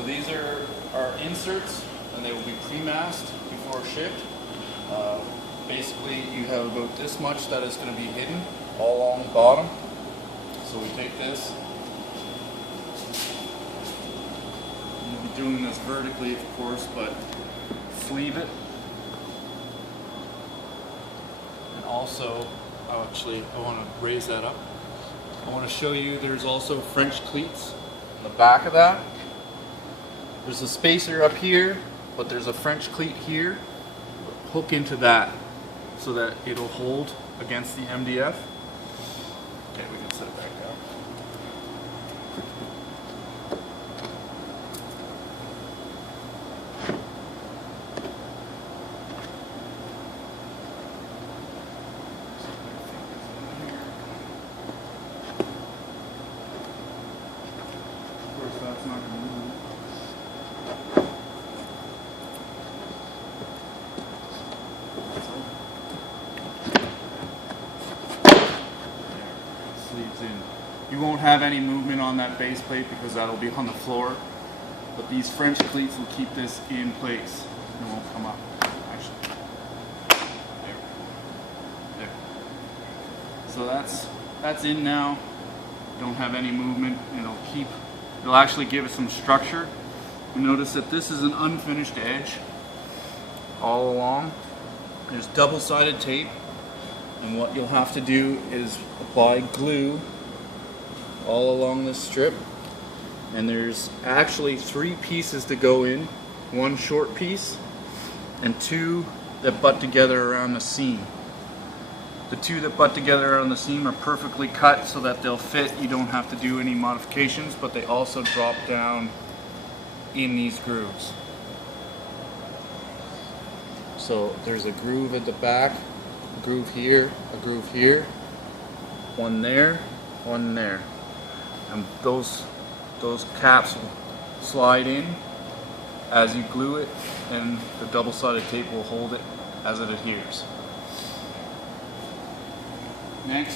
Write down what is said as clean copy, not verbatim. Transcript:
So these are our inserts, and they will be pre-masked before shipped. Basically, you have about this much that is going to be hidden all along the bottom. So we take this. We'll be doing this vertically, of course, but sleeve it. And also, I want to raise that up. I want to show you there's also French cleats on the back of that. There's a spacer up here, but there's a French cleat here. Hook into that so that it'll hold against the MDF. Okay, we can set it back down. Of course, that's not going to move. Sleeves in. You won't have any movement on that base plate because that'll be on the floor. But these French cleats will keep this in place. It won't come up. Actually. There. So that's in now. Don't have any movement. It'll actually give it some structure. You notice that this is an unfinished edge all along. There's double-sided tape. And what you'll have to do is apply glue all along this strip. And there's actually 3 pieces to go in. 1 short piece and 2 that butt together around the seam. The 2 that butt together around the seam are perfectly cut so that they'll fit. You don't have to do any modifications, but they also drop down in these grooves. So there's a groove at the back. A groove here, one there, one there, and those caps will slide in as you glue it, and the double-sided tape will hold it as it adheres. Next,